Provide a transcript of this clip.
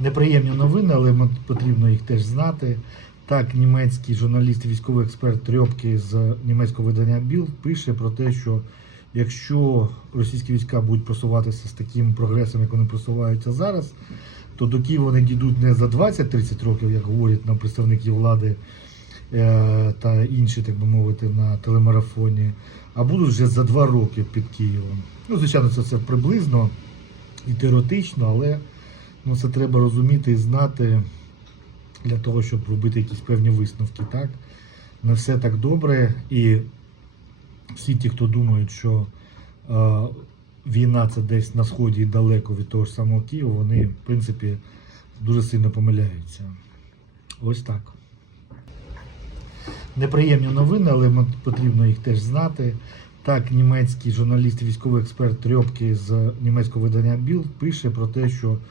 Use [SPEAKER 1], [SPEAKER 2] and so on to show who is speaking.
[SPEAKER 1] Неприємні новини, але потрібно їх теж знати. Так, німецький журналіст, військовий експерт Трьопки з німецького видання Біл пише про те, що якщо російські війська будуть просуватися з таким прогресом, як вони просуваються зараз, то до Києва вони дійдуть не за 20-30 років, як говорять нам представники влади е, та інші, так би мовити, на телемарафоні, а будуть вже за два роки під Києвом. Ну, звичайно, це все приблизно і теоретично, але ну, це треба розуміти і знати для того, щоб робити якісь певні висновки. Так? Не все так добре. І всі ті, хто думають, що е, війна це десь на сході і далеко від того ж самого Києва, вони, в принципі, дуже сильно помиляються. Ось так. Неприємні новини, але потрібно їх теж знати. Так, німецький журналіст, військовий експерт Трьопки з німецького видання Біл пише про те, що